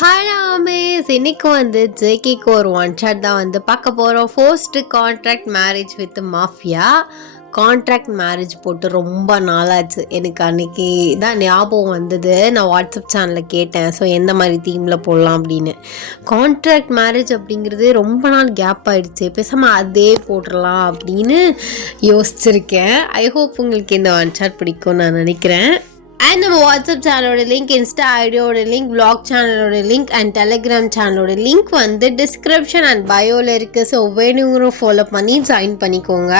Hi Ramesh, இன்னைக்கு வந்து ஜேகேக்கு ஒரு ஒன் ஷாட் தான் வந்து பார்க்க போகிறோம். First contract marriage with mafia. Contract marriage போட்டு ரொம்ப நாளாச்சு. எனக்கு அன்றைக்கி தான் ஞாபகம் வந்தது. நான் வாட்ஸ்அப் சேனலில் கேட்டேன், ஸோ எந்த மாதிரி தீமில் போடலாம் அப்படின்னு. கான்ட்ராக்ட் மேரேஜ் அப்படிங்கிறது ரொம்ப நாள் கேப் ஆகிடுச்சு, பேசாமல் அதே போட்டுடலாம் அப்படின்னு யோசிச்சிருக்கேன். ஐ ஹோப் உங்களுக்கு இந்த ஒன் ஷாட் பிடிக்கும்னு நான் நினைக்கிறேன். அண்ட் நம்ம வாட்ஸ்அப் சேனலோட லிங்க், இன்ஸ்டா ஐடியோட லிங்க், vlog சேனலோட லிங்க் அண்ட் டெலிகிராம் சேனலோட லிங்க் வந்து டிஸ்கிரிப்ஷன் அண்ட் பயோவில் இருக்குது. ஸோ வேணுங்கிற ஃபாலோ பண்ணி ஜாயின் பண்ணிக்கோங்க.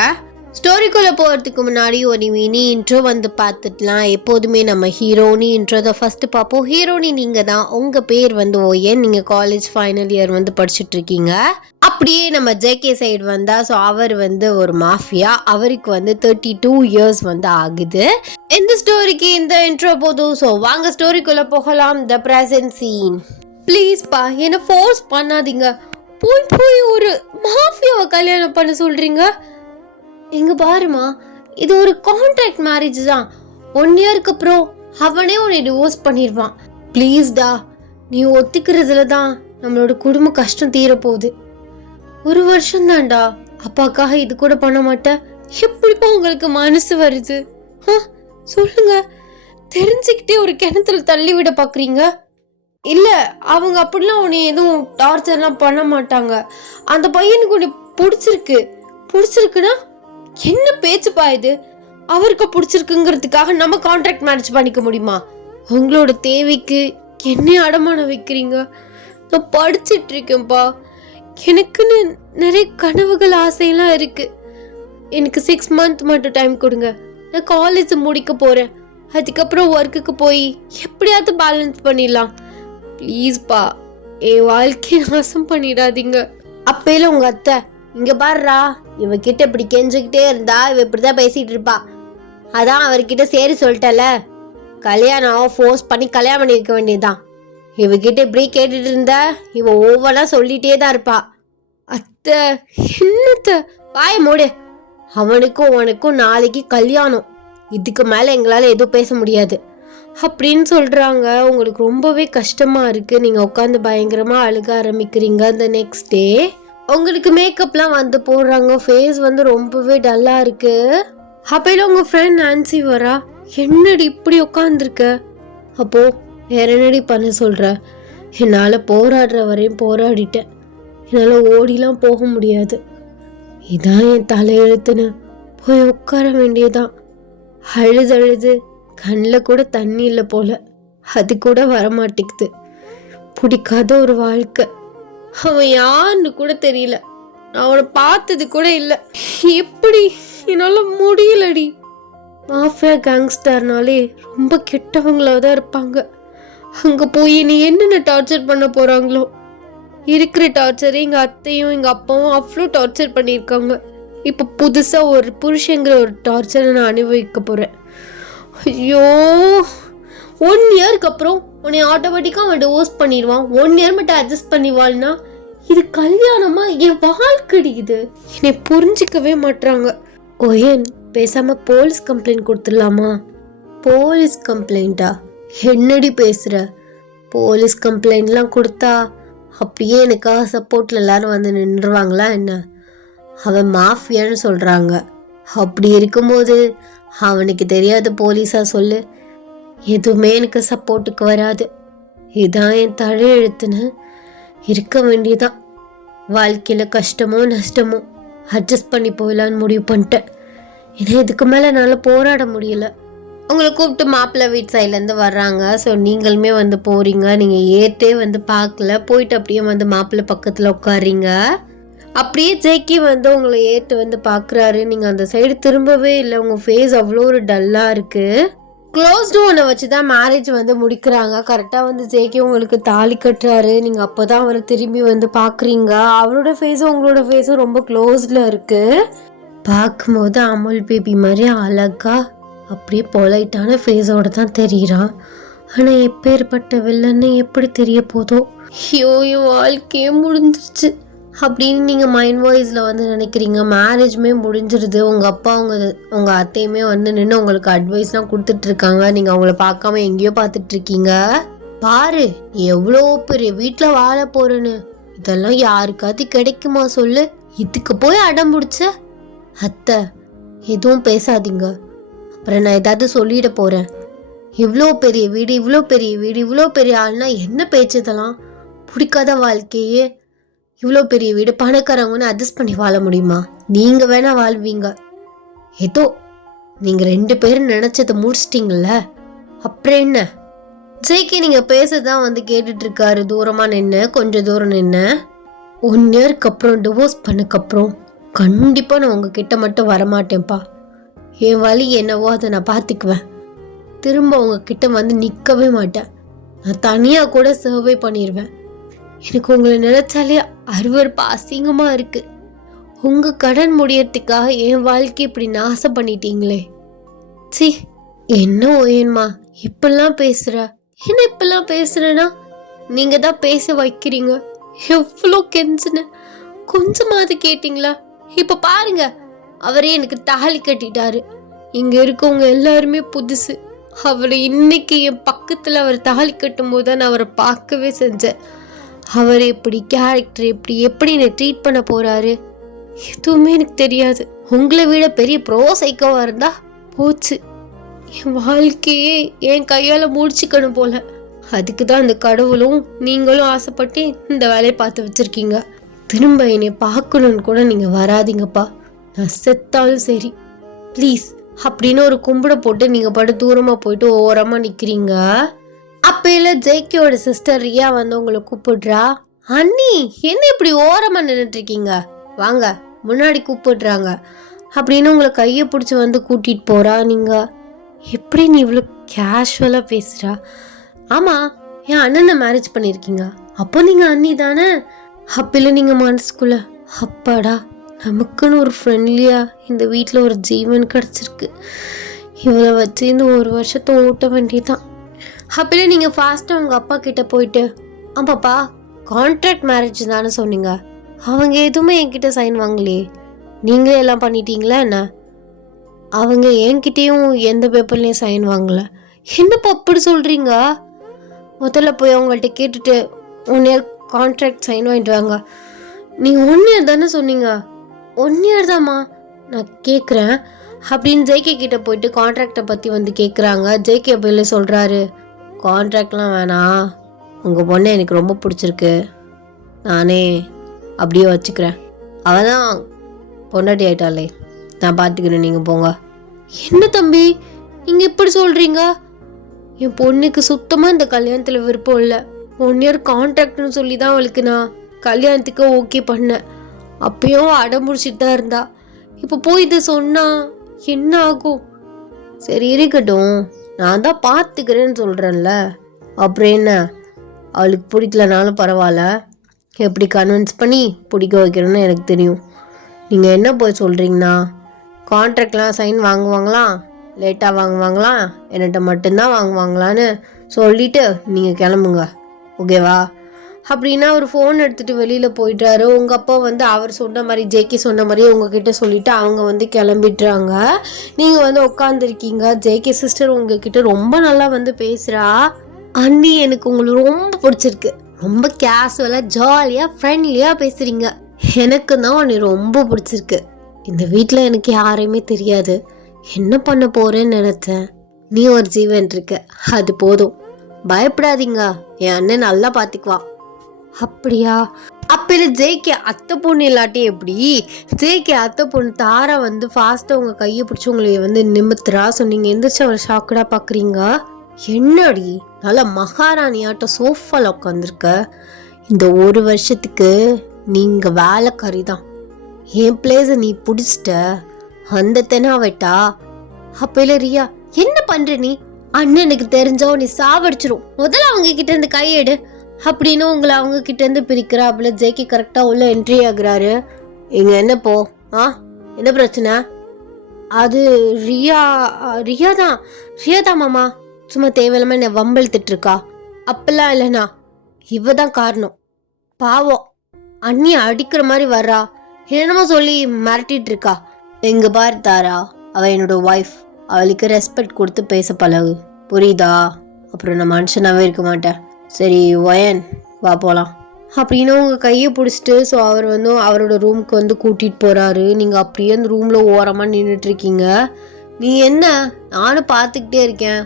ஸ்டோரிக்குள்ளே போகிறதுக்கு முன்னாடி ஒரு மினி இன்ட்ரோ வந்து பார்த்துக்கலாம். எப்போதுமே நம்ம ஹீரோனி இன்ட்ரோ தான் ஃபஸ்ட்டு பார்ப்போம். ஹீரோனி நீங்கள் தான், உங்கள் பேர் வந்து ஓயன், நீங்கள் காலேஜ் ஃபைனல் இயர் வந்து படிச்சுட்ருக்கீங்க. அப்படியே நம்ம ஜேகே சைடு வந்தால், ஸோ அவர் வந்து ஒரு மாஃபியா, அவருக்கு வந்து 32 இயர்ஸ் வந்து ஆகுது. இந்த ஸ்டோரிக்கு இந்த இன்ட்ரோ போதும். ஸோ வாங்க ஸ்டோரிக்குள்ளே போகலாம். The present scene. ப்ளீஸ்ப்பா என்னை ஃபோர்ஸ் பண்ணாதீங்க. போய் ஒரு மாஃபியாவை கல்யாணம் பண்ண சொல்கிறீங்க. இங்கே பாருமா, இது ஒரு கான்ட்ராக்ட் மேரேஜ் தான். 1 இயருக்கு அப்புறம் அவனே உன்னை டிவோர்ஸ் பண்ணிடுவான். ப்ளீஸ்டா, நீ ஒத்துக்கிறதுல தான் நம்மளோட குடும்ப கஷ்டம் தீரப்போகுது. 1 வருஷம் தான்டா, அப்பாக்காக இது கூட பண்ண மாட்டேன். எப்படிப்பா உங்களுக்கு மனசு வருது? சொல்லுங்க. தெரிஞ்சுக்கிட்டே ஒரு கிணத்துல தள்ளி விட பார்க்குறீங்க. இல்லை, அவங்க அப்படிலாம் உன்னை எதுவும் டார்ச்சர்லாம் பண்ண மாட்டாங்க. அந்த பையனுக்கு உன்னை பிடிச்சிருக்குன்னா என்ன பேச்சுப்பா இது? அவருக்கு பிடிச்சிருக்குங்கிறதுக்காக நம்ம கான்ட்ராக்ட் மேரேஜ் பண்ணிக்க முடியுமா? உங்களோட தேவைக்கு என்ன அடமானம் வைக்கிறீங்க? நான் படிச்சுட்டு இருக்கேன்ப்பா. எனக்குன்னு நிறைய கனவுகள், ஆசையெல்லாம் இருக்கு. எனக்கு 6 மந்த் மட்டும் டைம் கொடுங்க. நான் காலேஜ் முடிக்க போறேன். அதுக்கப்புறம் ஒர்க்குக்கு போய் எப்படியாவது பேலன்ஸ் பண்ணிடலாம். ப்ளீஸ்ப்பா, என் வாழ்க்கையை நாசம் பண்ணிடாதீங்க. அப்பையில உங்க அத்தை, இங்க பாருடா, இவகிட்ட இப்படி கெஞ்சிக்கிட்டே இருந்தா இவ இப்படிதான் பேசிட்டு இருப்பா. அதான் அவர்கிட்ட சரி சொல்லிட்டல, கல்யாணம் ஃபோர்ஸ் பண்ணி கல்யாணம் பண்ணி வைக்க வேண்டியதுதான். இவகிட்ட இப்படி கேட்டுட்டு இருந்தா இவ ஒவ்வொன்றா சொல்லிட்டே தான் இருப்பா. அத்தை, என்னத்த வாய மூடு. அவனுக்கும் உனக்கும் நாளைக்கு கல்யாணம். இதுக்கு மேல எங்களால எதுவும் பேச முடியாது அப்படின்னு சொல்றாங்க. உங்களுக்கு ரொம்பவே கஷ்டமா இருக்கு. நீங்க உட்காந்து பயங்கரமா அழுக ஆரம்பிக்கிறீங்க. அந்த நெக்ஸ்ட் டே உங்களுக்கு மேக்கப்லாம் வந்து போடுறாங்க. ஃபேஸ் வந்து ரொம்பவே டல்லாக இருக்கு. அப்பையில உங்கள் ஃப்ரெண்ட் நான்சி வரா. என்னடி இப்படி உட்காந்துருக்க? அப்போ வேற என்னடி பண்ண சொல்கிற? என்னால் போராடுற வரையும் போராடிட்டேன். என்னால் ஓடிலாம் போக முடியாது. இதான் என் தலையெழுத்துன்னு போய் உட்கார வேண்டியதான். அழுது கண்ணில் கூட தண்ணி இல்லை போல. அது கூட வரமாட்டேங்குது. பிடிக்காத ஒரு வாழ்க்கை. அவன் யாருன்னு கூட தெரியல. நான் அவனை பார்த்தது கூட இல்லை. எப்படி என்னால் முடியலடி. மாஃபியா கேங்ஸ்டர்னாலே ரொம்ப கெட்டவங்களாக தான் இருப்பாங்க. அங்கே போய் நீ என்னென்ன டார்ச்சர் பண்ண போகிறாங்களோ. இருக்கிற டார்ச்சரை எங்கள் அத்தையும் எங்கள் அப்பாவும் அவ்வளோ டார்ச்சர் பண்ணியிருக்காங்க. இப்போ புதுசாக ஒரு புருஷங்கிற ஒரு டார்ச்சரை நான் அனுபவிக்க போகிறேன். ஐயோ, 1 இயருக்கு அப்புறம் உன்னை ஆட்டோமேட்டிக்காக அவன் டிவோர்ஸ் பண்ணிடுவான். 1 இயர் மட்டும் அட்ஜஸ்ட் பண்ணிவாள்னா இது கல்யாணமா? என் வாழ்க்கை இது. என்னை புரிஞ்சிக்கவே மாட்டாங்க. ஓயன், பேசாம போலீஸ் கம்ப்ளைண்ட் கொடுத்துடலாமா? போலீஸ் கம்ப்ளைண்டா? என்னடி பேசுற? போலீஸ் கம்ப்ளைண்ட்லாம் கொடுத்தா அப்படியே எனக்காக சப்போர்ட்ல எல்லாரும் வந்து நின்றுவாங்களா என்ன? அவன் மாஃபியான்னு சொல்றாங்க. அப்படி இருக்கும்போது அவனுக்கு தெரியாத போலீஸா சொல்லு? எதுவுமே எனக்கு சப்போர்ட்டுக்கு வராது. இதான் என் தலையெழுத்துன்னு இருக்க வேண்டியதான். வாழ்க்கையில் கஷ்டமோ நஷ்டமோ அட்ஜஸ்ட் பண்ணி போயிடலான்னு முடிவு பண்ணிட்டேன். ஏன்னா இதுக்கு மேலே என்னால் போராட முடியல. உங்களை கூப்பிட்டு மாப்பிள்ளை வீட்டு சைட்லேருந்து வர்றாங்க. ஸோ நீங்களுமே வந்து போகிறீங்க. நீங்கள் ஏற்றே வந்து பார்க்கல, போயிட்டு அப்படியே வந்து மாப்பிள்ளை பக்கத்தில் உட்காறீங்க. அப்படியே ஜேகே வந்து உங்களை ஏற்று வந்து பார்க்குறாரு. நீங்கள் அந்த சைடு திரும்பவே இல்லை. உங்கள் ஃபேஸ் அவ்வளோ ஒரு டல்லாக இருக்குது. க்ளோஸ்டு ஒன்றை வச்சு தான் மேரேஜ் வந்து முடிக்கிறாங்க. கரெக்டாக வந்து ஜேகே உங்களுக்கு தாலி கட்டுறாரு. நீங்கள் அப்போ தான் அவரை திரும்பி வந்து பார்க்குறீங்க. அவரோட ஃபேஸும் உங்களோட ஃபேஸும் ரொம்ப க்ளோஸில் இருக்குது. பார்க்கும்போது அமுல் பேபி மாதிரி அழகா அப்படியே பொலைட்டான ஃபேஸோடு தான் தெரிகிறான். ஆனால் எப்பேற்பட்ட வில்லன்னு எப்படி தெரிய போதோ. ஐயோ, என் வாழ்க்கையே முடிஞ்சிருச்சு அப்படின்னு நீங்கள் மைண்ட் வாய்ஸில் வந்து நினைக்கிறீங்க. மேரேஜுமே முடிஞ்சிருது. உங்கள் அப்பா உங்கள் அத்தையுமே வந்து நின்று உங்களுக்கு அட்வைஸ்லாம் கொடுத்துட்ருக்காங்க. நீங்கள் அவங்கள பார்க்காம எங்கேயோ பார்த்துட்ருக்கீங்க. பாரு நீ எவ்வளோ பெரிய வீட்டில் வாழ போறேன்னு. இதெல்லாம் யாருக்காவது கிடைக்குமா சொல்லு? இதுக்கு போய் அடம் பிடிச்ச. அத்தை எதுவும் பேசாதீங்க, அப்புறம் நான் ஏதாவது சொல்லிட போறேன். இவ்வளோ பெரிய வீடு, இவ்வளோ பெரிய வீடு, இவ்வளோ பெரிய ஆள்னா என்ன பேச்சதெல்லாம்? பிடிக்காத வாழ்க்கையே. இவ்வளோ பெரிய வீடு, பணக்காரவங்கன்னு அட்ஜஸ்ட் பண்ணி வாழ முடியுமா? நீங்க வேணா வாழ்வீங்க. ஏதோ நீங்க 2 பேரும் நினைச்சதை முடிச்சிட்டீங்கல்ல, அப்புறம் என்ன? ஜெய்கி நீங்க பேசதான் வந்து கேட்டுட்டு இருக்காரு. தூரமா நின்று, கொஞ்சம் தூரம் நின்று. 1 இயருக்கு அப்புறம் டிவோர்ஸ் பண்ணக்கப்புறம் கண்டிப்பா நான் உங்ககிட்ட மட்டும் வரமாட்டேன்ப்பா. என் வழி என்னவோ அதை நான் பார்த்துக்குவேன். திரும்ப உங்ககிட்ட வந்து நிற்கவே மாட்டேன். நான் தனியா கூட சர்வே பண்ணிடுவேன். எனக்கு உங்களை நினைச்சாலே அருவருப்பா அசிங்கமா இருக்கு. உங்க கடன் முடியறதுக்காக என் வாழ்க்கை இப்படி நாசம் பண்ணிட்டீங்களே. சி, என்ன ஓயன்மா இப்பெல்லாம் பேசுற? என்ன இப்பெல்லாம் பேசுறேன்னா? நீங்க தான் பேச வைக்கிறீங்க. எவ்வளோ கெஞ்சுன்னு கொஞ்சமாவது கேட்டீங்களா? இப்ப பாருங்க, அவரே எனக்கு தாலி கட்டிட்டாரு. இங்க இருக்கவங்க எல்லாருமே புதுசு. அவரை இன்னைக்கு என் பக்கத்துல அவர் தாலி கட்டும் போது நான் அவரை பார்க்கவே செஞ்சேன். அவர் எப்படி கேரக்டர் எப்படி என்னை ட்ரீட் பண்ண போறாரு எதுவுமே எனக்கு தெரியாது. உங்களை விட பெரிய ப்ரோ சைக்கோவா இருந்தா போச்சு. என் வாழ்க்கையே என் கையால முடிச்சுக்கணும் போல. அதுக்கு தான் இந்த கடவுளும் நீங்களும் ஆசைப்பட்டு இந்த வேலையை பார்த்து வச்சிருக்கீங்க. திரும்ப என்னை பார்க்கணும்னு கூட நீங்க வராதிங்கப்பா. நான் செத்தாலும் சரி ப்ளீஸ் அப்படின்னு ஒரு கும்பிட போட்டு நீங்க பாட்டு தூரமா போயிட்டு ஓரமா நிக்கிறீங்க. அப்பையில ஜெய்கியோட சிஸ்டர் ரியா வந்து உங்களை கூப்பிடுறா. அண்ணி என்ன இப்படி ஓரமா நின்றுட்டு இருக்கீங்க, வாங்க முன்னாடி கூப்பிடுறாங்க அப்படின்னு உங்களை கையை பிடிச்சி வந்து கூட்டிட்டு போறா. நீங்க எப்படி நீ இவ்வளோ கேஷுவலா பேசுறா? ஆமா, என் அண்ணனை மேரேஜ் பண்ணிருக்கீங்க, அப்போ நீங்க அண்ணி தானே. அப்பையில நீங்க மனசுக்குள்ள அப்பாடா நமக்குன்னு ஒரு ஃப்ரெண்ட்லியா இந்த வீட்டில் ஒரு ஜீவன் கிடச்சிருக்கு, இவளை வச்சு இந்த 1 வருஷத்தை ஓட்ட வேண்டியதான். அப்பையில நீங்கள் ஃபாஸ்ட்டாக உங்கள் அப்பா கிட்ட போயிட்டு, ஆமாப்பா கான்ட்ராக்ட் மேரேஜ் தானே சொன்னீங்க, அவங்க எதுவுமே என்கிட்ட சைன் வாங்கலையே, நீங்களே எல்லாம் பண்ணிட்டீங்களா என்ன? அவங்க என்கிட்டயும் எந்த பேப்பர்லேயும் சைன் வாங்கலை. என்னப்பா அப்படி சொல்கிறீங்க? முதல்ல போய் அவங்கள்ட்ட கேட்டுட்டு 1 இயர் கான்ட்ராக்ட் சைன் வாங்கிட்டு வாங்க. நீங்கள் 1 இயர் தானே சொன்னீங்க? 1 இயர் தாம்மா நான் கேட்குறேன் அப்படின்னு ஜேகே கிட்ட போயிட்டு கான்ட்ராக்டை பற்றி வந்து கேட்குறாங்க. ஜேகே அப்பையில சொல்கிறாரு, கான்ட்ராக்ட்லாம் வேணாம், உங்கள் பொண்ணை எனக்கு ரொம்ப பிடிச்சிருக்கு, நானே அப்படியே வச்சுக்கிறேன், அவள் தான் பொண்டாட்டி ஆயிட்டாலே, நான் பார்த்துக்கிறேன், நீங்கள் போங்க. என்ன தம்பி நீங்கள் இப்படி சொல்கிறீங்க? என் பொண்ணுக்கு சுத்தமாக இந்த கல்யாணத்தில் விருப்பம் இல்லை. 1 இயர் கான்ட்ராக்ட்னு சொல்லி தான் அவளுக்கு நான் கல்யாணத்துக்கு ஓகே பண்ணேன். அப்பயும் அடம் முடிச்சிட்டு தான் இருந்தா. இப்போ போய் இதை சொன்னா என்ன ஆகும்? சரி இருக்கட்டும், நான் தான் பார்த்துக்கிறேன்னு சொல்கிறேன்ல, அப்புறம் என்ன? அவளுக்கு பிடிக்கலனாலும் பரவாயில்ல, எப்படி கன்வின்ஸ் பண்ணி பிடிக்க வைக்கிறேன்னு எனக்கு தெரியும். நீங்கள் என்ன போய் சொல்கிறீங்கன்னா, கான்ட்ராக்ட்லாம் சைன் வாங்குவாங்களாம், லேட்டாக வாங்குவாங்களாம், என்கிட்ட மட்டும்தான் வாங்குவாங்களான்னு சொல்லிவிட்டு நீங்கள் கிளம்புங்க, ஓகேவா? அப்படின்னா அவர் ஃபோன் எடுத்துகிட்டு வெளியில் போயிட்டாரு. உங்கள் அப்பா வந்து அவர் சொன்ன மாதிரி ஜேகே சொன்ன மாதிரியே உங்ககிட்ட சொல்லிவிட்டு அவங்க வந்து கிளம்பிட்டுறாங்க. நீங்கள் வந்து உட்காந்துருக்கீங்க. ஜேகே சிஸ்டர் உங்ககிட்ட ரொம்ப நல்லா வந்து பேசுகிறா. அண்ணி எனக்கு உங்களுக்கு ரொம்ப பிடிச்சிருக்கு, ரொம்ப கேஷுவலாக ஜாலியாக ஃப்ரெண்ட்லியாக பேசுகிறீங்க. எனக்கு தான் உன்னை ரொம்ப பிடிச்சிருக்கு. இந்த வீட்டில் எனக்கு யாரையுமே தெரியாது, என்ன பண்ண போகிறேன்னு நினச்சேன். நீ ஒரு ஜீவன் இருக்க, அது போதும், பயப்படாதீங்க, என் அண்ணன் நல்லா பார்த்துக்குவா. அப்படியா? அப்பல ஜேகே அத்தை பொண்ணு இல்லாட்டி எப்படி? ஜேகே அத்தை பொண்ணு தாரா வந்து ஃபாஸ்ட்டாக உங்கள் கையை பிடிச்சி உங்களை வந்து நிமித்துறா. ஸோ நீங்கள் எந்திரிச்சு அவரை ஷாக்கடாக பார்க்குறீங்க. என்னடி நல்லா மகாராணியாட்டம் சோஃபாவில் உட்காந்துருக்க, இந்த 1 வருஷத்துக்கு நீங்கள் வேலைக்காரி தான். என் பிளேஸை நீ பிடிச்சிட்ட, அந்த தெனாவட்டா. அப்பல ரியா என்ன பண்ணுற நீ? அண்ணனுக்கு தெரிஞ்சா நீ சாவடிச்சிரும், முதல்ல அவங்க கிட்ட இருந்து கையெடு அப்படின்னு உங்களை அவங்க கிட்ட இருந்து பிரிக்கிறா. அப்பல ஜேகே கரெக்டாக உள்ள என்ட்ரி ஆகுறாரு. இங்க என்ன போ, என்ன பிரச்சனை? அது ரியா தான் மாமா, சும்மா தேவையில்லாம என்ன வம்பெழுத்துட்டு இருக்கா. அப்பெல்லாம் இல்லைண்ணா, இவ தான் காரணம். பாவம் அண்ணி அடிக்கிற மாதிரி வர்றா, என்னமோ சொல்லி மிரட்டிட்டு இருக்கா. எங்க பாரு தாரா, அவ என்னோட ஒய்ஃப், அவளுக்கு ரெஸ்பெக்ட் கொடுத்து பேச பழகு, புரியுதா? அப்புறம் நான் மனுஷனாவே இருக்க மாட்டேன். சரி வயன் வா போகலாம் அப்படின்னு உங்கள் கையை பிடிச்சிட்டு ஸோ அவர் வந்து அவரோட ரூமுக்கு வந்து கூட்டிகிட்டு போகிறாரு. நீங்கள் அப்படியே அந்த ரூமில் ஓரமாக நின்றுட்டுருக்கீங்க. நீ என்ன, நானும் பார்த்துக்கிட்டே இருக்கேன்,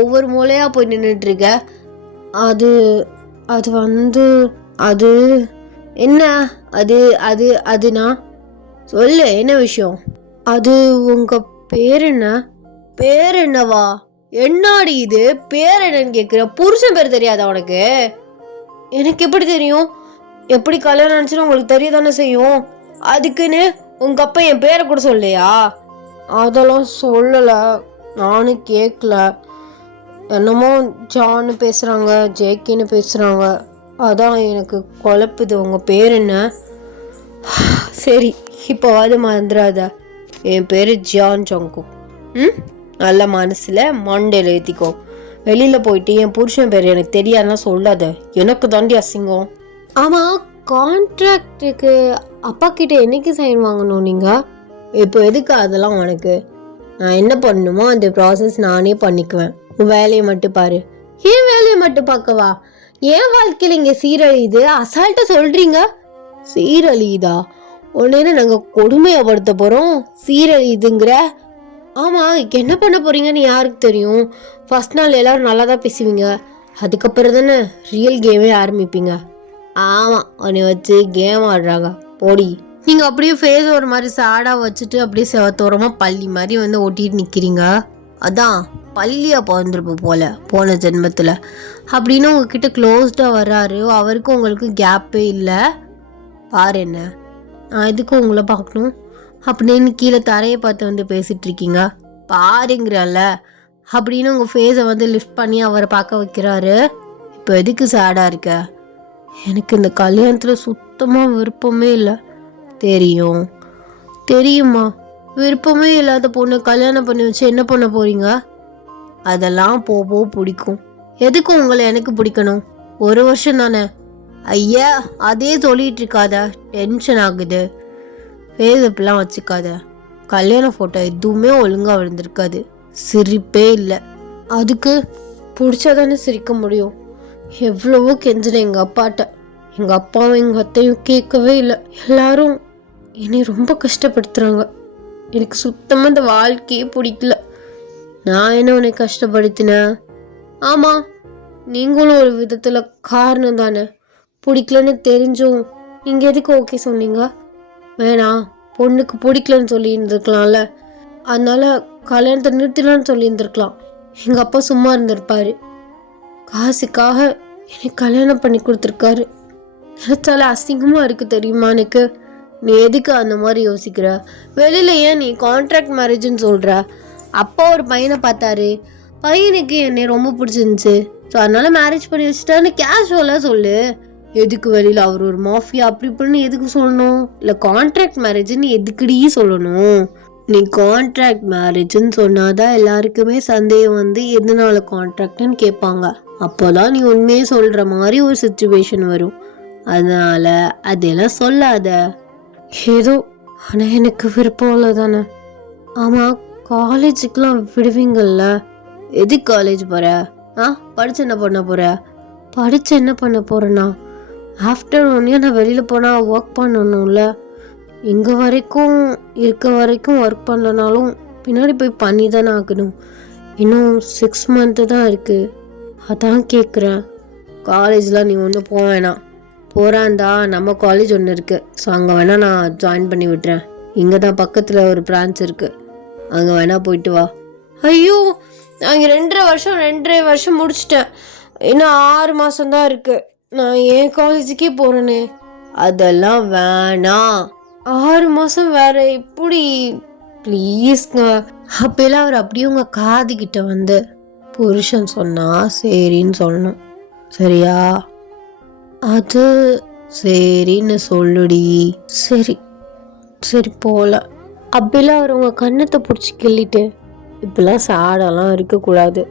ஒவ்வொரு மூலையாக போய் நின்றுட்டுருக்க. அது அது வந்து அது என்ன அது அது அதுனா சொல்லு, என்ன விஷயம்? அது உங்கள் பேர் என்ன? பேர் என்னவா? என்னாடி இது பேர் என்னன்னு கேட்குற? புருஷன் பேர் தெரியாதா உனக்கு? எனக்கு எப்படி தெரியும்? எப்படி கல்யாணம் நினச்சுன்னா உங்களுக்கு தெரிய தானே செய்யும். அதுக்குன்னு உங்கள் அப்பா என் பேரை கூட சொல்லலையா? அதெல்லாம் சொல்லலை, நானும் கேட்கல. என்னமோ ஜான்னு பேசுகிறாங்க, ஜேக்கின்னு பேசுகிறாங்க, அதான் எனக்கு குழப்புது. உங்கள் பேர் என்ன? சரி இப்போவாது மறந்துடாத, என் பேர் ஜான் ஜங்கு. நல்ல மனசில் மண்டையில் ஏற்றிக்கோ. வெளியில் போயிட்டு என் புருஷன் பேர் எனக்கு தெரியாதுன்னா சொல்லாத, எனக்கு தாண்டி அசிங்கம். ஆமாம், கான்ட்ராக்டுக்கு அப்பா கிட்ட என்னைக்கு சைன் வாங்கணும் நீங்கள்? இப்போ எதுக்கு அதெல்லாம் உனக்கு? நான் என்ன பண்ணணுமோ அந்த ப்ராசஸ் நானே பண்ணிக்குவேன். உன் வேலையை மட்டும் பாரு. ஏன் வேலையை மட்டும் பார்க்கவா? ஏன் வாழ்க்கையில் இங்கே சீரழியுது அசால்ட்டாக சொல்கிறீங்க? சீரழியுதா? உடனே நாங்கள் கொடுமையப்படுத்த போகிறோம், சீரழியுதுங்கிற? ஆமாம், என்ன பண்ண போகிறீங்கன்னு யாருக்கு தெரியும்? ஃபஸ்ட் நாள் எல்லோரும் நல்லா தான் பேசுவீங்க, அதுக்கப்புறம் தானே ரியல் கேமே ஆரம்பிப்பீங்க. ஆமாம், உன்னை வச்சு கேம் ஆடுறாங்க போடி. நீங்கள் அப்படியே ஃபேஸ் ஒரு மாதிரி சாடாக வச்சுட்டு அப்படியே செவத்தோரமாக பள்ளி மாதிரி வந்து ஒட்டிட்டு நிற்கிறீங்க. அதான் பள்ளியாக பிறந்திருப்போம் போல போன ஜென்மத்தில் அப்படின்னு உங்ககிட்ட க்ளோஸ்டாக வர்றாரு. அவருக்கும் உங்களுக்கு கேப்பே இல்லை. பாரு என்ன, நான் எதுக்கு உங்களை பார்க்கணும் அப்படின்னு கீழே தரையை பார்த்து வந்து பேசிகிட்டு இருக்கீங்க. பாருங்கிறல்ல அப்படின்னு உங்கள் ஃபேஸை வந்து லிஃப்ட் பண்ணி அவரை பார்க்க வைக்கிறாரு. இப்போ எதுக்கு சேடாக இருக்க? எனக்கு இந்த கல்யாணத்தில் சுத்தமாக விருப்பமே இல்லை. தெரியும் தெரியுமா? விருப்பமே இல்லாத பொண்ணு கல்யாணம் பண்ணி வச்சு என்ன பண்ண போறீங்க? அதெல்லாம் போக பிடிக்கும். எதுக்கு உங்களை எனக்கு பிடிக்கணும்? ஒரு வருஷம் தானே. ஐயா அதே சொல்லிட்டு இருக்காத, டென்ஷன் ஆகுது. ஃபேஸ்அப்லாம் வச்சுக்காத. கல்யாண ஃபோட்டோ எதுவுமே ஒழுங்காக விழுந்திருக்காது, சிரிப்பே இல்லை. அதுக்கு பிடிச்சாதானே சிரிக்க முடியும். எவ்வளவோ கெஞ்சினேன் எங்கள் அப்பாட்ட, எங்கள் அப்பாவும் எங்கள் அத்தையும் கேட்கவே இல்லை. எல்லாரும் என்னை ரொம்ப கஷ்டப்படுத்துகிறாங்க. எனக்கு சுத்தமாக இந்த வாழ்க்கையே பிடிக்கல. நான் என்ன உன்னை கஷ்டப்படுத்தினேன்? ஆமாம், நீங்களும் ஒரு விதத்தில் காரணம் தானே. பிடிக்கலன்னு தெரிஞ்சும் நீங்கள் எதுக்கு ஓகே சொன்னீங்க? வேணாம், பொண்ணுக்கு பிடிக்கலன்னு சொல்லி இருந்திருக்கலாம்ல, அதனால கல்யாணத்தை நிறுத்தலான்னு சொல்லி இருந்திருக்கலாம். எங்கள் அப்பா சும்மா இருந்திருப்பாரு. காசுக்காக என்னை கல்யாணம் பண்ணி கொடுத்துருக்காரு. நினைச்சால அசிங்கமாக இருக்குது தெரியுமா எனக்கு? நீ எதுக்கு அந்த மாதிரி யோசிக்கிற? வெளியில் ஏன் நீ கான்ட்ராக்ட் மேரேஜ்னு சொல்கிற? அப்பா ஒரு பையனை பார்த்தாரு, பையனுக்கு என்னை ரொம்ப பிடிச்சிருந்துச்சு, ஸோ அதனால் மேரேஜ் பண்ணி வச்சுட்டான்னு கேஷுவலாக சொல்லு. எதுக்கு வெளியில் அவர் ஒரு மாஃபியா அப்படி இப்படின்னு எதுக்கு சொல்லணும்? இல்லை கான்ட்ராக்ட் மேரேஜ்னு எதுக்குடி சொல்லணும்? நீ கான்ட்ராக்ட் மேரேஜ்னு சொன்னாதான் எல்லாருக்குமே சந்தேகம் வந்து எதனால கான்ட்ராக்ட்னு கேட்பாங்க. அப்போதான் நீ உண்மையே சொல்கிற மாதிரி ஒரு சுச்சுவேஷன் வரும். அதனால் அதெல்லாம் சொல்லாத. ஏதோ ஆனால் எனக்கு விருப்பம் இல்லை தானே. ஆமாம், காலேஜுக்கெலாம் விடுவீங்கள்ல, எதுக்கு காலேஜ் போகிற? படித்து என்ன பண்ண போகிற? படித்து என்ன பண்ண போகிறேன்னா, ஆஃப்டர் 1 year நான் வெளியில் போனால் ஒர்க் பண்ணணும்ல. இங்கே வரைக்கும் இருக்க வரைக்கும் ஒர்க் பண்ணலனாலும் பின்னாடி போய் பண்ணி தானே ஆகணும். இன்னும் 6 months தான் இருக்குது. அதான் கேட்குறேன். காலேஜ்லாம் நீ ஒன்றும் போக வேணாம். போகிறாந்தா நம்ம காலேஜ் ஒன்று இருக்குது, ஸோ அங்கே வேணால் நான் ஜாயின் பண்ணி விட்டுறேன். இங்கே தான் பக்கத்தில் ஒரு பிரான்ச் இருக்குது, அங்கே வேணால் போயிட்டு வா. ஐயோ, நான் இங்கே 2.5 வருஷம் முடிச்சிட்டேன், இன்னும் 6 மாதம்தான் இருக்குது. நான் என் காலேஜுக்கே போகிறேனே. அதெல்லாம் வேணாம், 6 மாதம் வேற இப்படி ப்ளீஸ்ங்க. அப்பெல்லாம் அவர் அப்படியே உங்கள் காதுகிட்ட வந்து புருஷன் சொன்னா சரின்னு சொல்லணும், சரியா? அது சரின்னு சொல்லுடி. சரி சரி போகல. அப்படிலாம் அவர் உங்கள் கண்ணத்தை பிடிச்சி கிள்ளிட்டு இப்பெல்லாம் சாடெல்லாம் இருக்கக்கூடாது.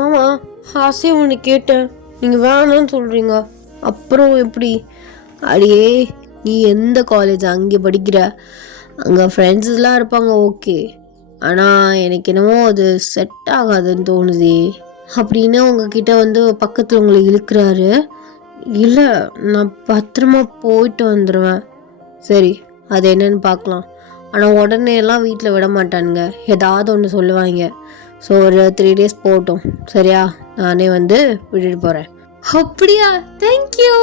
ஆமாம், ஆசையும் ஒன்று கேட்டேன், நீங்கள் வேணான்னு சொல்கிறீங்க, அப்புறம் எப்படி? அடியே, நீ எந்த காலேஜ் அங்கே படிக்கிற? அங்கே ஃப்ரெண்ட்ஸ்லாம் இருப்பாங்க, ஓகே. ஆனால் எனக்கு என்னமோ அது செட் ஆகாதுன்னு தோணுதே. அப்படின்னு உங்ககிட்ட வந்து பக்கத்தில் உங்களை இழுக்கிறாரு. இல்லை, நான் பத்திரமா போயிட்டு வந்துடுவேன். சரி, அது என்னன்னு பார்க்கலாம். ஆனால் உடனே எல்லாம் வீட்டில் விட மாட்டானுங்க, ஏதாவது ஒன்று சொல்லுவாங்க. ஸோ ஒரு 3 days போகட்டும், சரியா? நானே வந்து விட்டுட்டு போகிறேன். அப்படியா, தேங்க்யூ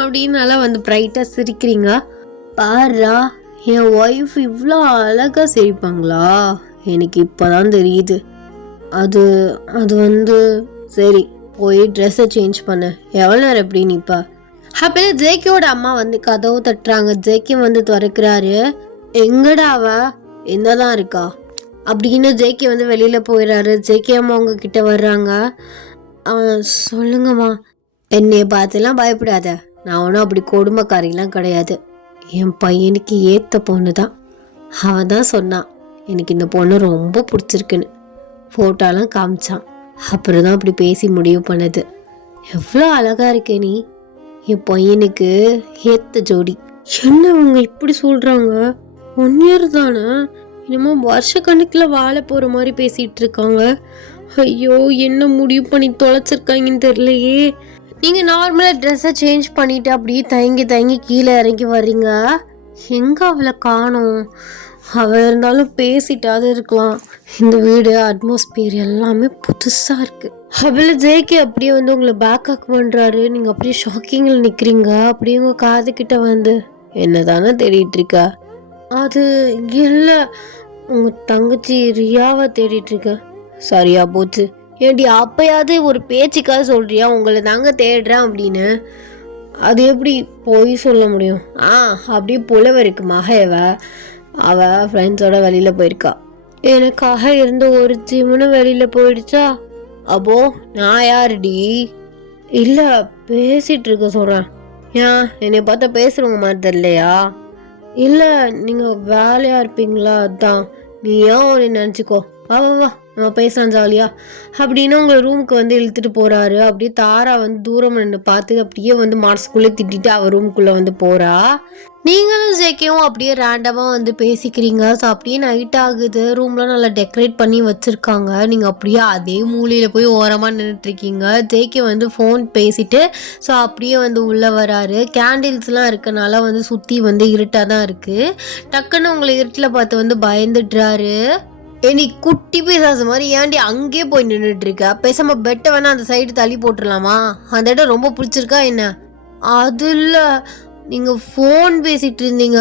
அப்படின்னு நல்லா வந்து ப்ரைட்டாக சிரிக்கிறீங்க. பாரா, என் ஒய்ஃப் இவ்வளோ அழகாக சிரிப்பாங்களா? எனக்கு இப்போ தான் தெரியுது. அது அது வந்து சரி, போய் ட்ரெஸ்ஸை சேஞ்ச் பண்ண. எவ்வளோ நேரம் எப்படி நிப்பா? அப்படியே ஜேக்கியோட அம்மா வந்து கதவு தட்டுறாங்க. ஜேக்கி வந்து திறக்கிறாரு. எங்கடா அவ? என்னதான் இருக்கா அப்படின்னு ஜேக்கி வந்து வெளியில் போயிடுறாரு. ஜேக்கி அம்மா உங்ககிட்ட வர்றாங்க. சொல்லுங்கம்மா. என்னைய பார்த்துலாம் பயப்படாத, நான் ஒன்றும் அப்படி கொடுமைக்காரிலாம் கிடையாது. என் பையனுக்கு ஏற்ற பொண்ணு தான். அவன் தான் சொன்னான் எனக்கு இந்த பொண்ணு ரொம்ப பிடிச்சிருக்குன்னு. ஃபோட்டோலாம் காமிச்சான். அப்புறம் தான் அப்படி பேசி முடிவு பண்ணது. எவ்வளோ அழகா இருக்கே நீ, என் பையனுக்கு ஏற்ற ஜோடி. என்ன அவங்க இப்படி சொல்கிறாங்க? 1 year தானே, இன்னமும் வருஷக்கணக்கில் வாழ போகிற மாதிரி பேசிகிட்டு இருக்காங்க. ஐயோ, என்ன முடிவு பண்ணி தொலைச்சிருக்காங்கன்னு தெரியலையே. நீங்கள் நார்மலாக ட்ரெஸ்ஸை சேஞ்ச் பண்ணிவிட்டு அப்படியே தயங்கி கீழே இறங்கி வர்றீங்க. எங்கே அவளை காணோம்? அவள் இருந்தாலும் பேசிட்டாவது இருக்கலாம். இந்த வீடு அட்மாஸ்பியர் எல்லாமே புதுசாக இருக்குது. அவளை ஜேகே அப்படியே வந்து உங்களை பேக் பண்ணுறாரு. நீங்கள் அப்படியே ஷாக்கிங்கில் நிற்கிறீங்க. அப்படியே உங்கள் காதுகிட்ட வந்து என்ன தானே தேடிட்டு இருக்கா? அது இல்லை, உங்கள் தங்கச்சி ரியாவை தேடிட்டுருக்க. சரியா போச்சு. ஏடி, அப்பயாவது ஒரு பேச்சுக்காக சொல்கிறியா உங்களை தாங்க தேடுறேன் அப்படின்னு? அது எப்படி போய் சொல்ல முடியும்? அப்படியே புலவருக்கு மகையவ. அவள் ஃப்ரெண்ட்ஸோட வெளியில் போயிருக்கா. எனக்காக இருந்த ஒரு ஜீவனும் வெளியில் போயிடுச்சா? அப்போ நான் யாருடி? இல்லை, பேசிகிட்டு இருக்க சொல்கிறேன். ஏன் என்னை பார்த்தா பேசுகிறவங்க மாதிரி தெரியலையா? இல்லை, நீங்கள் வேலையாக இருப்பீங்களா? அதான். நீ ஏன் ஒன்று நினச்சிக்கோ. வா வா வா, நம்ம பேசலாம் ஜாலியா அப்படின்னு உங்களை ரூமுக்கு வந்து இழுத்துட்டு போகிறாரு. அப்படியே தாரா வந்து தூரம் நின்று பார்த்து அப்படியே வந்து மனசுக்குள்ளே திட்டிட்டு அவர் ரூமுக்குள்ளே வந்து போகிறா. நீங்களும் ஜேக்கையும் அப்படியே ரேண்டமாக வந்து பேசிக்கிறீங்க. ஸோ அப்படியே நைட் ஆகுது. ரூம்லாம் நல்லா டெக்கரேட் பண்ணி வச்சுருக்காங்க. நீங்கள் அப்படியே அதே மூலையில் போய் ஓரமாக நின்றுட்டுருக்கீங்க. ஜேக்கே வந்து ஃபோன் பேசிட்டு ஸோ அப்படியே வந்து உள்ளே வராரு. கேண்டில்ஸ்லாம் இருக்கனால வந்து சுற்றி வந்து இருட்டாக தான் இருக்குது. டக்குன்னு உங்களை இருட்டில் பார்த்து வந்து பயந்துடுறாரு. ஏண்டி குட்டி பிசாசு மாதிரி ஏன்டி அங்கேயே போய் நின்றுட்டு இருக்க? பேசாம பெட்டை வேணா அந்த சைடு தள்ளி போட்டுடலாமா? அந்த இடம் ரொம்ப பிடிச்சிருக்கா என்ன? அது இல்லை, நீங்கள் ஃபோன் பேசிகிட்டு இருந்தீங்க.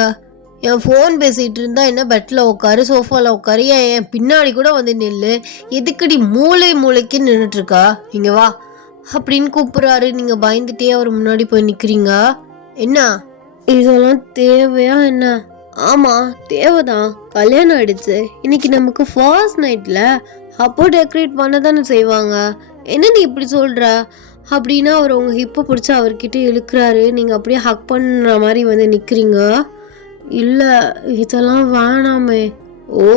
என் ஃபோன் பேசிகிட்டு இருந்தா என்ன, பெட்டில் உட்காரு, சோஃபாவில் உட்காரு, என் பின்னாடி கூட வந்து நில்லு. எதுக்கடி மூளைக்கு நின்றுட்டுருக்கா? இங்கே வா அப்படின்னு கூப்பிட்றாரு. நீங்கள் பயந்துட்டே அவர் முன்னாடி போய் நிற்கிறீங்க. என்ன இதெல்லாம் தேவையா என்ன? ஆமாம், தேவைதான். கல்யாணம் ஆயிடுச்சு, இன்னைக்கு நமக்கு ஃபர்ஸ்ட் நைட்டில். அப்போ டெக்கரேட் பண்ண தானே செய்வாங்க. என்ன நீ இப்படி சொல்கிற? அப்படின்னா அவர் உங்கள் ஹிப்பை பிடிச்சி அவர்கிட்ட இழுக்கிறாரு. நீங்கள் அப்படியே ஹக் பண்ணுற மாதிரி வந்து நிற்கிறீங்க. இல்லை, இதெல்லாம் வேணாமே. ஓ,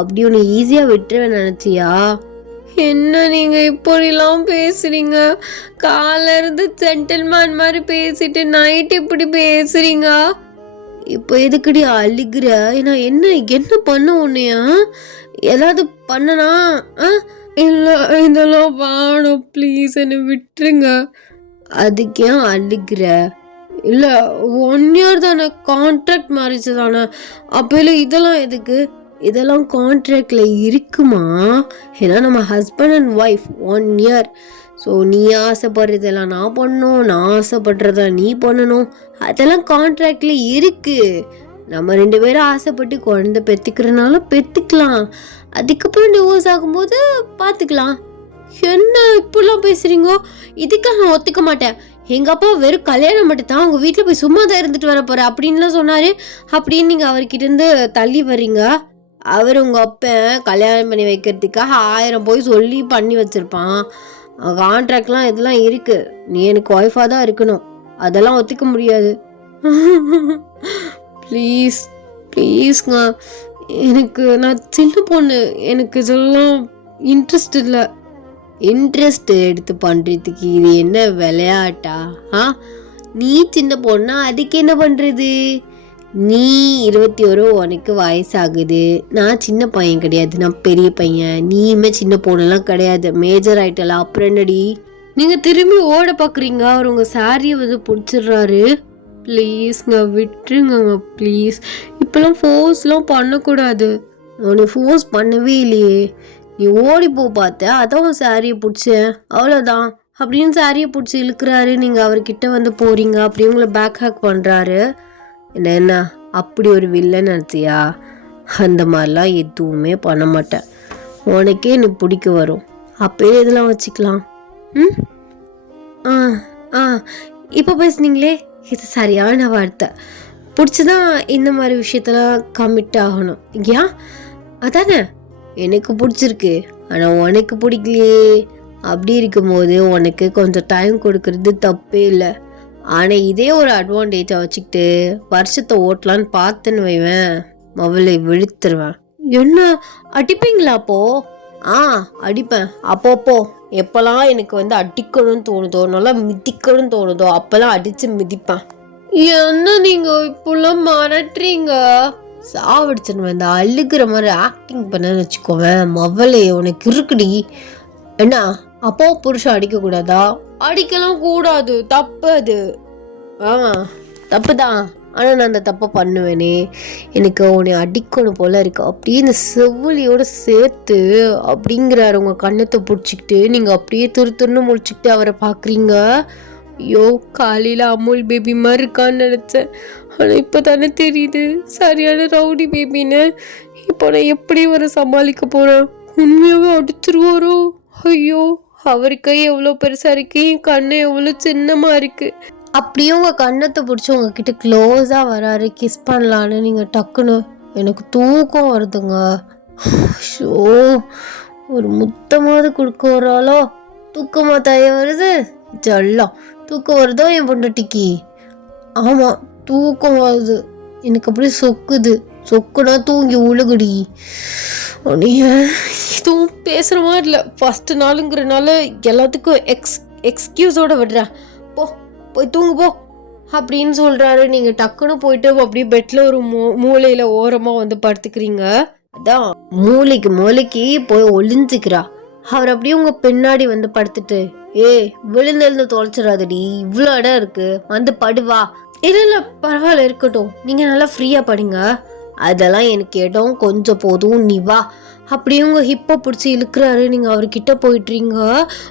அப்படி ஒன்று ஈஸியாக விட்டுருவேன் நினச்சியா? என்ன நீங்கள் இப்படிலாம் பேசுகிறீங்க? காலேருந்து ஜென்டில்மேன் மாதிரி பேசிட்டு நைட்டு இப்படி பேசுகிறீங்க. இப்போ எதுக்கடி அழுகிற? நான் என்ன பண்ண உன்னையா? ஏதாவது பண்ணனா? இல்லை, இதெல்லாம் வேணும், ப்ளீஸ் என்னை விட்டுருங்க. அதுக்கு ஏன் அழுகிற? இல்லை, 1 year தானே, கான்ட்ராக்ட் மேரேஜ் தானே. அப்போ இல்லை, இதெல்லாம் எதுக்கு? இதெல்லாம் கான்ட்ராக்டில் இருக்குமா? ஏன்னா நம்ம husband and wife 1 year. So நீ ஆசைப்படுறதெல்லாம் நான் பண்ணணும், நான் ஆசைப்படுறத நீ பண்ணணும். அதெல்லாம் கான்ட்ராக்டில் இருக்குது. நம்ம 2 பேரும் ஆசைப்பட்டு குழந்தை பெற்றுக்கிறனால பெற்றுக்கலாம். அதுக்கப்புறம் டிவோர்ஸ் ஆகும்போது பார்த்துக்கலாம். என்ன இப்படிலாம் பேசுகிறீங்கோ? இதுக்கெல்லாம் நான் ஒத்துக்க மாட்டேன். எங்கள் அப்பா வெறும் கல்யாணம் மட்டும் தான், உங்கள் வீட்டில் போய் சும்மா தான் இருந்துட்டு வர போகிறேன் அப்படின்லாம் சொன்னார். அப்படின்னு நீங்கள் அவர்கிட்டேருந்து தள்ளி வர்றீங்க. அவர் உங்கள் அப்பா கல்யாணம் பண்ணி வைக்கிறதுக்காக 1000 போய் சொல்லி பண்ணி வச்சுருப்பான். கான்ட்ராக்ட்லாம் இதெல்லாம் இருக்குது. நீ எனக்கு ஒய்ஃபாக தான் இருக்கணும். அதெல்லாம் ஒத்துக்க முடியாது. ப்ளீஸ்ங்க, நான் சின்ன பொண்ணு, எனக்கு இதெல்லாம் இன்ட்ரெஸ்ட் இல்லை. இன்ட்ரெஸ்ட் எடுத்து பண்ணுறதுக்கு இது என்ன விளையாட்டா? நீ சின்ன பொண்ணா, அதுக்கு என்ன பண்ணுறது? நீ 21, உனக்கு வயசாகுது. நான் சின்ன பையன் கிடையாது, நான் பெரிய பையன். நீயுமே சின்ன பொண்ணெல்லாம் கிடையாது, மேஜர் ஆயிட்டல. அப்புறம் என்னடி நீங்கள் திரும்பி ஓட பார்க்குறீங்க? அவர் உங்கள் சாரியை வந்து பிடிச்சிடுறாரு. ப்ளீஸ்ங்க விட்டுருங்கங்க ப்ளீஸ். இப்போல்லாம் ஃபோர்ஸ்லாம் பண்ணக்கூடாது. உன்னை ஃபோர்ஸ் பண்ணவே இல்லையே, நீ ஓடி போ பார்த்த, அதான் உன் சாரியை பிடிச்சேன், அவ்வளோதான் அப்படின்னு சாரியை பிடிச்சி இழுக்கிறாரு. நீங்கள் அவர்கிட்ட வந்து போகிறீங்க, அப்படி உங்களை பேக் ஹேக் பண்ணுறாரு. என்ன அப்படி ஒரு வில்லன் நினச்சியா? அந்த மாதிரிலாம் எதுவுமே பண்ண மாட்டேன். உனக்கே எனக்கு பிடிக்க வரும், அப்பயே இதெல்லாம் வச்சுக்கலாம். ம் ஆ ஆ இப்போ பேசுனீங்களே, இது சரியான வார்த்தை. பிடிச்சிதான் இந்த மாதிரி விஷயத்தெல்லாம் கமிட் ஆகணும். ஏன் அதானே, எனக்கு பிடிச்சிருக்கு ஆனால் உனக்கு பிடிக்கலையே. அப்படி இருக்கும்போது உனக்கு கொஞ்சம் டைம் கொடுக்கறது தப்பே இல்லை. ஆனால் இதே ஒரு அட்வான்டேஜை வச்சுக்கிட்டு வருஷத்தை ஓட்டலான்னு பார்த்தேன்னு வைவேன், மவளை விழுத்துருவேன். என்ன அடிப்பீங்களா அப்போ? அடிப்பேன் அப்பப்போ. எப்போல்லாம் எனக்கு வந்து அடிக்கணும்னு தோணுதோ, நல்லா மிதிக்கணும்னு தோணுதோ, அப்போல்லாம் அடித்து மிதிப்பேன். என்ன நீங்கள் இப்போல்லாம் மிரட்டுறீங்க? சாவடிச்சுன்னு வந்து அழுகிற மாதிரி ஆக்டிங் பண்ணன்னு வச்சுக்கோவேன், மவளே உனக்கு இருக்குடி. என்ன அப்போ புருஷன் அடிக்கக்கூடாதா? அடிக்கலாம் கூடாது, தப்பு அது. தப்பு தான், ஆனால் நான் அந்த தப்பை பண்ணுவேனே. எனக்கு உன்னை அடிக்கணும் போல இருக்கு அப்படின்னு செவ்வலியோட சேர்த்து அப்படிங்கிறாரு. உங்கள் கண்ணத்தை பிடிச்சிக்கிட்டு நீங்கள் அப்படியே திருன்னு முடிச்சுக்கிட்டு அவரை பார்க்குறீங்க. ஐயோ, காலையில் அமுல் பேபி மாதிரி இருக்கான்னு நினச்சேன், ஆனால் இப்போ தானே தெரியுது சரியான ரவுடி பேபின்னு. இப்போ நான் எப்படி அவரை சமாளிக்க போகிறேன்? உண்மையாகவே அடிச்சிருவாரோ? ஐயோ, அவர் கை எவ்வளோ பெருசாக இருக்கு, என் கண்ணு எவ்வளோ சின்னமாக இருக்குது. அப்படியே உங்கள் கண்ணத்தை பிடிச்சி உங்ககிட்ட க்ளோஸாக வராரு, கிஸ் பண்ணலான்னு. நீங்கள் டக்குன்னு எனக்கு தூக்கம் வருதுங்க. ஷோ, ஒரு முத்தமாவது கொடுக்க வராலோ? தூக்கமாக தய வருது ஜல்லாம். தூக்கம் வருதோ என் பொண்டாட்டிக்கு? ஆமாம், தூக்கம் வருது. எனக்கு அப்படியே சொக்குது. சொக்குனா தூங்கி உழுகுடி. எதுவும் பேசுகிற மாதிரி இல்லை. ஃபஸ்ட்டு நாளுங்கிறனால எல்லாத்துக்கும் எக்ஸ்கியூஸோடு விடுறேன். போய் தூங்கு போ அப்படின்னு சொல்கிறாரு. நீங்கள் டக்குன்னு போயிட்டு அப்படியே பெட்டில் ஒரு மூளையில் ஓரமாக வந்து படுத்துக்கிறீங்க. அதான் மூளைக்கு போய் ஒளிஞ்சிக்கிறா. அவர் அப்படியே உங்கள் பின்னாடி வந்து படுத்துட்டு, விழுந்து தொலைச்சிடாதடி, இவ்வளோ இடம் இருக்கு, வந்து படுவா. இல்லை பரவாயில்ல இருக்கட்டும், நீங்கள் நல்லா ஃப்ரீயாக படிங்க, அதெல்லாம் எனக்கு இடம் கொஞ்சம் போதும், நீ வா. அப்படியே உங்கள் ஹிப்பை பிடிச்சி இழுக்கிறாரு. நீங்கள் அவர்கிட்ட போயிட்டுறீங்க.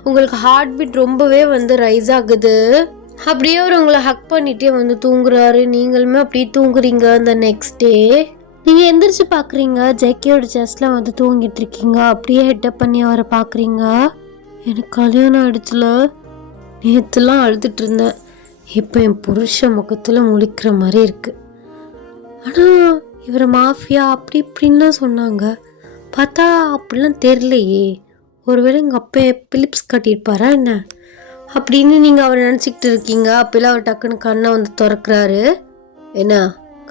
உங்களுக்கு ஹார்ட் பீட் ரொம்பவே வந்து ரைஸ் ஆகுது. அப்படியே அவர் உங்களை ஹக் பண்ணிகிட்டே வந்து தூங்குறாரு. நீங்களுமே அப்படியே தூங்குறீங்க. அந்த நெக்ஸ்ட் டே நீங்கள் எந்திரிச்சு பார்க்குறீங்க, ஜெக்கியோட செஸ்ட்டில் வந்து தூங்கிட்டு இருக்கீங்க. அப்படியே ஹெட்டப் பண்ணி அவரை பார்க்குறீங்க. எனக்கு கல்யாணம் ஆயிடுச்சுல, நேற்றுலாம் அழுதுட்டு இருந்தேன், இப்போ என் புருஷ முகத்தில் முழிக்கிற மாதிரி இருக்குது. ஆனால் இவரை மாஃபியா அப்படி இப்படின்லாம் சொன்னாங்க, பார்த்தா அப்படிலாம் தெரிலையே. ஒருவேளை எங்கள் அப்பா பிலிப்ஸ் கட்டியிருப்பாரா என்ன அப்படின்னு நீங்கள் அவரை நினச்சிக்கிட்டு இருக்கீங்க. அப்போல்லாம் அவர் டக்குன்னு கண்ணை வந்து திறக்கிறாரு. என்ன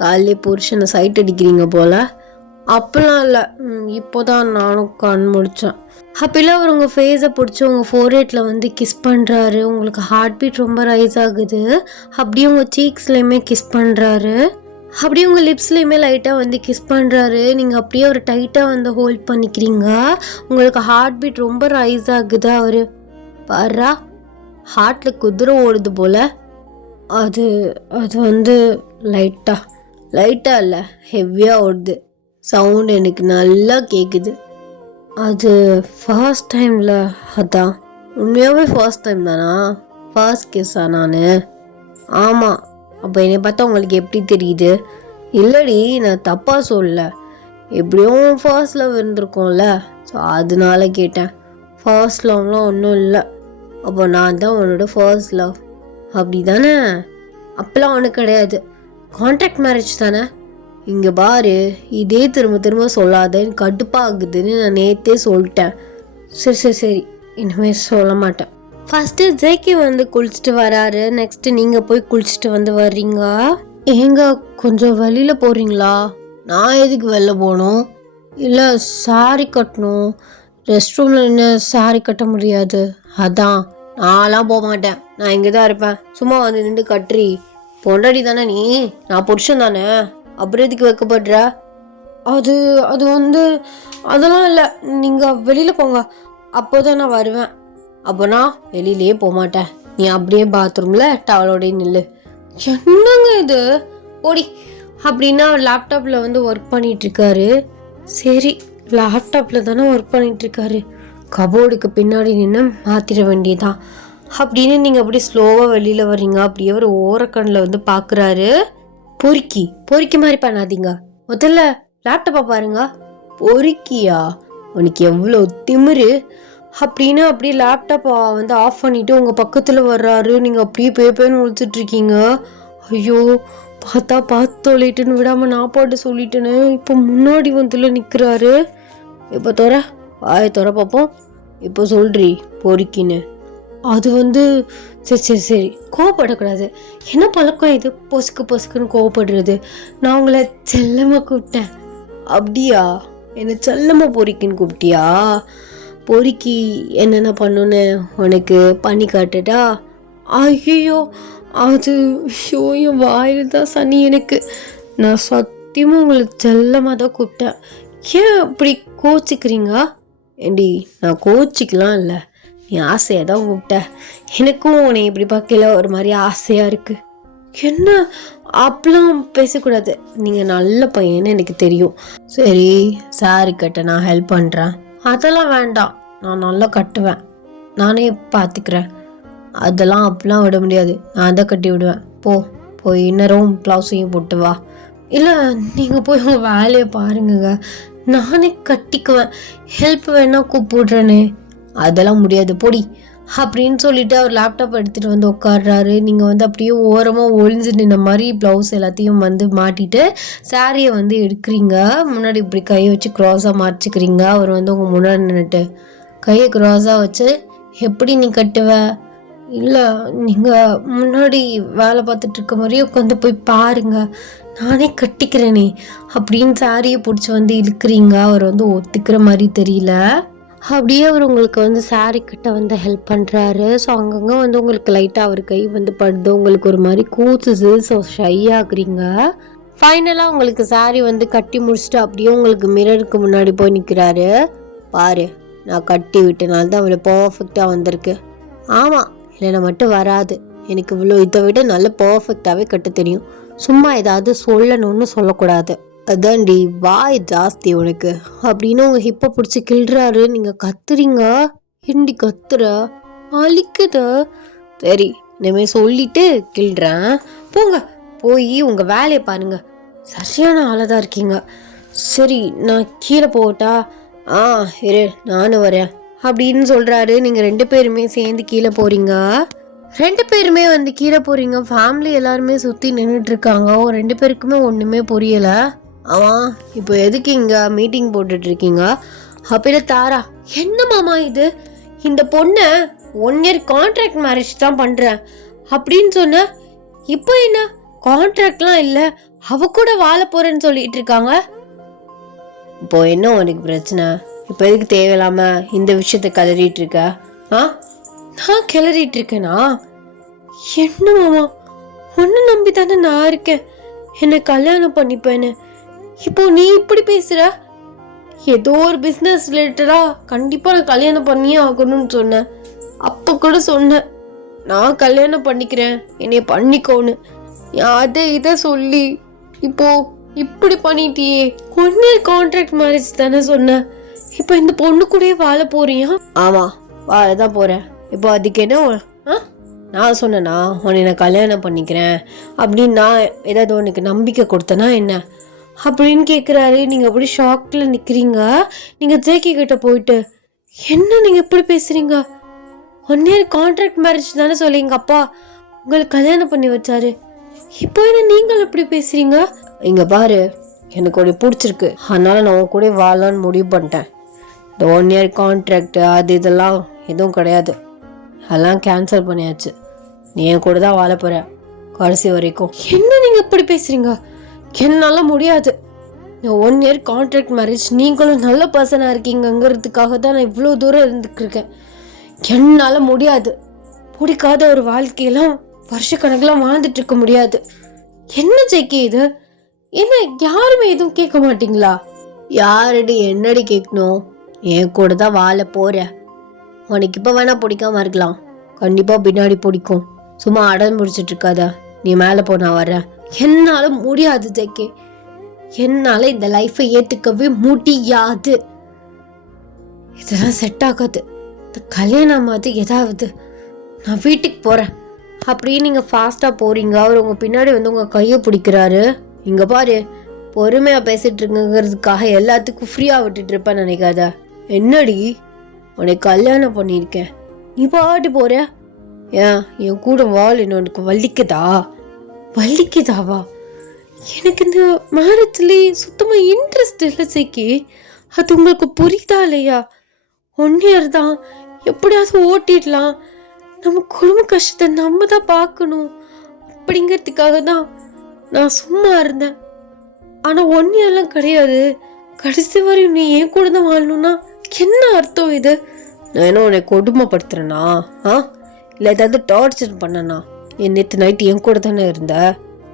காலையிலே புருஷனை சைட் அடிக்கிறீங்க போல்? அப்போலாம் இல்லை, இப்போ தான் நானும் கண் முடித்தேன். அப்போல்லாம் அவர் உங்கள் ஃபேஸை பிடிச்சி உங்கள் ஃபோர்ஹெட்டில் வந்து கிஸ் பண்ணுறாரு. உங்களுக்கு ஹார்ட் பீட் ரொம்ப ரைஸ் ஆகுது. அப்படியே உங்கள் சீக்ஸ்லேயுமே கிஸ் பண்ணுறாரு. அப்படியே உங்கள் லிப்ஸ்லேயுமே லைட்டாக வந்து கிஸ் பண்ணுறாரு. நீங்கள் அப்படியே ஒரு டைட்டாக வந்து ஹோல்ட் பண்ணிக்கிறீங்க. உங்களுக்கு ஹார்ட் பீட் ரொம்ப ரைஸ் ஆகுது. அவர் பாரா, ஹார்ட்டில் குதிரை ஓடுது போல். அது வந்து லைட்டாக இல்லை, ஹெவியாக ஓடுது. சவுண்ட் எனக்கு நல்லா கேட்குது. அது ஃபர்ஸ்ட் டைமில்? அதான் உண்மையாகவே ஃபர்ஸ்ட் டைம் தானா? ஃபர்ஸ்ட் கிஸ்ஸா நான்? ஆமாம். அப்போ என்னை பார்த்தா உங்களுக்கு எப்படி தெரியுது? இல்லடி, நான் தப்பாக சொல்லலை, எப்படியும் ஃபர்ஸ்ட் லவ் இருந்திருக்கோம்ல, ஸோ அதனால கேட்டேன். ஃபர்ஸ்ட் லவ்லாம் ஒன்றும் இல்லை. அப்போ நான் தான் உன்னோட ஃபர்ஸ்ட் லவ் அப்படி தானே? அப்போல்லாம் ஒன்றும் கிடையாது, கான்ட்ராக்ட் மேரேஜ் தானே. இங்கே பாரு, இதே திரும்ப சொல்லாதேன்னு கடுப்பாகுதுன்னு நான் நேற்றே சொல்லிட்டேன். சரி, இனிமேல் சொல்ல மாட்டேன். ஃபஸ்ட்டு ஜேகே வந்து குளிச்சுட்டு வராரு. நெக்ஸ்ட்டு நீங்கள் போய் குளிச்சுட்டு வந்து வர்றீங்க. ஏங்க கொஞ்சம் வெளியில் போகிறீங்களா? நான் எதுக்கு வெளில போகணும்? இல்லை சாரி கட்டணும், ரெஸ்ட் ரூமில் என்ன சாரி கட்ட முடியாது. அதான் நான்லாம் போக மாட்டேன், நான் இங்கே தான் இருப்பேன். சும்மா வந்து நின்று கட்டுறி. பொண்டாடி தானே நீ, நான் புருஷன் தானே, அப்புறம் எதுக்கு வைக்கப்படுற? அது அது வந்து அதெல்லாம் இல்லை, நீங்கள் வெளியில் போங்க, அப்போதான் நான் வருவேன். அப்போனா வெளியிலே போக மாட்டேன், நீ அப்படியே பாத்ரூமில் டவலோடய நில்லு. என்னங்க இது, ஓடி அப்படின்னா லேப்டாப்பில் வந்து ஒர்க் பண்ணிகிட்ருக்காரு. சரி, லேப்டாப்பில் தானே ஒர்க் பண்ணிகிட்ருக்காரு, கபோர்டுக்கு பின்னாடி நின்று மாற்றிட வேண்டியதான் அப்படின்னு நீங்கள் அப்படி ஸ்லோவாக வெளியில் வர்றீங்க. அப்படியே ஒரு ஓரக்கண்ணில் வந்து பார்க்குறாரு. பொறுக்கி மாதிரி பண்ணாதீங்க, முதல்ல லேப்டாப்பை பாருங்க. பொறுக்கியா, உனக்கு எவ்வளோ திமிரு அப்படின்னு அப்படியே லேப்டாப்பை வந்து ஆஃப் பண்ணிவிட்டு உங்கள் பக்கத்தில் வர்றாரு. நீங்கள் அப்படியே பேப்பேன்னு ஒழிச்சிட்ருக்கீங்க. ஐயோ, பார்த்து தொலைட்டுன்னு விடாமல் நான் பாட்டு சொல்லிட்டேன்னு இப்போ முன்னாடி வந்துல நிற்கிறாரு. இப்போ வாயை பார்ப்போம், இப்போ சொல்றி பொறுக்கின்னு. அது வந்து சரி கோவப்படக்கூடாது, என்ன பழக்கம் இது பொசுக்குன்னு கோவப்படுறது? நான் உங்களை செல்லமாக கூப்பிட்டேன். அப்படியா, என்னை செல்லமாக பொறுக்கின்னு கூப்பிட்டியா? பொறுக்கி என்னென்ன பண்ணுன்னு உனக்கு பண்ணி காட்டுட்டா? ஐயோ, அது என் வாயில் தான் சனி எனக்கு. நான் சத்தியமாக உங்களை செல்லமாக தான் கூப்பிட்டேன். ஏன் அப்படி கோச்சிக்கிறீங்க? ஏண்டி, நான் கோச்சிக்கலாம் இல்லை, நீ ஆசையாக தான் கூப்பிட்ட. எனக்கும் உன்னை இப்படி பார்க்கல ஒரு மாதிரி ஆசையாக இருக்குது. என்ன அப்பெல்லாம் பேசக்கூடாது, நீங்கள் நல்ல பையன்னு எனக்கு தெரியும். சரி, சாரி கட்ட நான் ஹெல்ப் பண்ணுறேன். அதெல்லாம் வேண்டாம், நான் நல்லா கட்டுவேன், நானே பார்த்துக்கிறேன். அதெல்லாம் அப்பெல்லாம் விட முடியாது, நான் தான் கட்டி விடுவேன். போய் இன்னரும் ப்ளவுஸையும் போட்டு வா. இல்லை, நீங்கள் போய் உங்கள் வேலையை பாருங்க, நானே கட்டிக்குவேன், ஹெல்ப் வேணா கூப்பிடுறேனே. அதெல்லாம் முடியாது, பொடி அப்படின்னு சொல்லிட்டு அவர் லேப்டாப் எடுத்துகிட்டு வந்து உட்காடுறாரு. நீங்கள் வந்து அப்படியே ஓரமாக ஒளிஞ்சு நின்ன மாதிரி ப்ளவுஸ் எல்லாத்தையும் வந்து மாட்டிட்டு சாரியை வந்து எடுக்கிறீங்க. முன்னாடி இப்படி கையை வச்சு க்ராஸாக மறைச்சிக்கிறீங்க. அவர் வந்து உங்கள் முன்னாடி நின்றுட்டு கையை க்ராஸாக வச்சு, எப்படி நீ கட்டுவ? இல்லை, நீங்கள் முன்னாடி வேலை பார்த்துட்டு இருக்க மாதிரியே உட்காந்து போய் பாருங்க, நானே கட்டிக்கிறேனே அப்படின்னு சாரியை பிடிச்சி வந்து இழுக்கிறீங்க. அவர் வந்து ஒத்துக்கிற மாதிரி தெரியல. அப்படியே அவர் உங்களுக்கு வந்து சாரி கட்ட வந்து ஹெல்ப் பண்ணுறாரு. ஸோ அங்கங்கே வந்து உங்களுக்கு லைட்டாக அவர் கை வந்து படுது, உங்களுக்கு ஒரு மாதிரி கூத்துது. ஸோ ஷை ஆகுறீங்க. ஃபைனலாக உங்களுக்கு சாரி வந்து கட்டி முடிச்சுட்டு அப்படியே உங்களுக்கு மிரருக்கு முன்னாடி போய் நிற்கிறாரு. பாரு, நான் கட்டி விட்டனால தான் அவ்வளோ பர்ஃபெக்டாக வந்திருக்கு. ஆமாம், இல்லைன்னா மட்டும் வராது, எனக்கு இவ்வளோ இதை விட நல்ல பர்ஃபெக்டாகவே கட்ட தெரியும். சும்மா ஏதாவது சொல்லணும்னு சொல்லக்கூடாது, அதான்டி வாய் ஜாஸ்தி உனக்கு அப்படின்னு உங்கள் ஹிப்பை பிடிச்சி கிள்றாரு. நீங்கள் கத்துறீங்க. ஏண்டி கத்துற, அழிக்குத? சரி, இனிமேல் சொல்லிட்டு கிள்றேன், போங்க, போய் உங்கள் வேலையை பாருங்க, சரியான ஆளாக தான் இருக்கீங்க. சரி, நான் கீழே போகட்டா? இரு, நானும் வரேன் அப்படின்னு சொல்கிறாரு. நீங்கள் 2 பேருமே சேர்ந்து கீழே போகிறீங்க. 2 பேருமே வந்து கீழே போகிறீங்க. ஃபேமிலி எல்லாருமே சுற்றி நின்றுட்டுருக்காங்க. 2 பேருக்குமே ஒன்றுமே புரியலை. ஆமாம், இப்போ எதுக்கு இங்கே மீட்டிங் போட்டுட்ருக்கீங்க? அப்படியே தாரா, என்ன மாமா இது, இந்த பொண்ணை 1 இயர் கான்ட்ராக்ட் மேரேஜ் தான் பண்ணுறேன் அப்படின்னு சொன்ன, இப்போ என்ன கான்ட்ராக்ட்லாம் இல்லை, அவ கூட வாழ போகிறேன்னு சொல்லிட்டு இருக்காங்க. இப்போ என்ன உனக்கு பிரச்சனை? இப்போ எதுக்கு தேவையில்லாம இந்த விஷயத்த கிளறிட்டு இருக்க? நான் கிளறிட்டு இருக்கேனா? என்ன மாமா, ஒன்று நம்பி தானே நான் இருக்கேன், என்னை கல்யாணம் பண்ணிப்பேன்னு. இப்போ நீ இப்படி பேசுற? ஏதோ ஒரு பிஸ்னஸ் ரிலேட்டடா கண்டிப்பாக நான் கல்யாணம் பண்ணியே ஆகணும்னு சொன்னேன். அப்போ கூட சொன்னேன் நான் கல்யாணம் பண்ணிக்கிறேன், என்னைய பண்ணிக்கோன்னு. அதை இதை சொல்லி இப்போ இப்படி பண்ணிட்டியே. 1 இயர் கான்ட்ராக்ட் மேரேஜ் தானே சொன்னேன், இப்போ இந்த பொண்ணு கூடயே வாழ போறியா? ஆமாம், வாழ தான் போகிறேன். இப்போ அதுக்கு என்ன? நான் சொன்னேன்னா உன்னை நான் கல்யாணம் பண்ணிக்கிறேன் அப்படின்னு நான் ஏதாவது உனக்கு நம்பிக்கை கொடுத்தேன்னா என்ன அப்படின்னு கேட்குறாரு. நீங்கள் அப்படி ஷாக்கில் நிற்கிறீங்க. நீங்கள் ஜேகே கிட்ட போயிட்டு, என்ன நீங்கள் எப்படி பேசுகிறீங்க? 1 இயர் கான்ட்ராக்ட் மேரேஜ் தானே சொல்லி எங்கள் அப்பா உங்களுக்கு கல்யாணம் பண்ணி வச்சாரு, இப்போ என்ன நீங்கள் எப்படி பேசுகிறீங்க? இங்கே பாரு, எனக்கு உடைய பிடிச்சிருக்கு, அதனால் நான் உன் கூட வாழலான்னு முடிவு பண்ணிட்டேன். இந்த 1 இயர் கான்ட்ராக்டு அது இதெல்லாம் எதுவும் கிடையாது, அதெல்லாம் கேன்சல் பண்ணியாச்சு. நீ என் கூட தான் வாழ போகிற கடைசி வரைக்கும். என்ன நீங்கள் இப்படி பேசுகிறீங்க? என்னால் முடியாது. 1 இயர் கான்ட்ராக்ட் மேரேஜ், நீங்களும் நல்ல பர்சனாக இருக்கீங்கங்கிறதுக்காக தான் நான் இவ்வளோ தூரம் இருந்துட்டுருக்கேன். என்னால் முடியாது. பிடிக்காத ஒரு வாழ்க்கையெல்லாம் வருஷக்கணக்கெலாம் வாழ்ந்துட்டு இருக்க முடியாது. என்ன ஜெய்கே இது? என்ன யாருமே எதுவும் கேட்க மாட்டீங்களா? யாரடி என்னடி கேட்கணும்? என் கூட தான் வாழ போற. உனக்கு இப்போ வேணா பிடிக்காம இருக்கலாம், கண்டிப்பா பின்னாடி பிடிக்கும். சும்மா அடம் முடிச்சிட்டு இருக்காத. நீ மேலே போனா வர. என்னால முடியாது ஜெகே, என்னால இந்த லைஃபை ஏத்துக்கவே முடியாது. இதெல்லாம் செட் ஆகாது. இந்த கல்யாணம் மாதிரி ஏதாவது நான் வீட்டுக்கு போறேன் அப்படியே நீங்க ஃபாஸ்டா போறீங்க. அவர் உங்க பின்னாடி வந்து உங்க கையை பிடிக்கிறாரு. இங்க பாரு, பொறுமையா பேசிட்டு இருக்குங்கிறதுக்காக எல்லாத்துக்கும் ஃப்ரீயா விட்டுட்டு இருப்பேன்னு நினைக்காத. என்னடி, உனக்கு கல்யாணம் பண்ணியிருக்கேன், நீ பாட்டு போற? ஏன் என் கூட வாழ், உனக்கு வலிக்குதா? வலிக்குதாவா? எனக்கு இந்த மேரேஜ்லேயே சுத்தமாக இன்ட்ரெஸ்ட் இல்லை ஜெகே. அது உங்களுக்கு புரியுதா இல்லையா? 1 year தான், எப்படியாவது ஓட்டிடலாம். நம்ம குடும்ப கஷ்டத்தை நம்ம தான் பார்க்கணும் அப்படிங்கிறதுக்காக தான் நான் சும்மா இருந்தேன். ஆனால் 1 yearலாம் கிடையாது. கடைசி வரையும் நீ என் கூட தான் வாழணும்னா என்ன அர்த்தம் இது? நான் என்ன உன்னை கொடுமைப்படுத்துறேனா? இல்லை ஏதாவது டார்ச்சர் பண்ணனா? நேற்று நைட்டு என் கூட தானே இருந்த,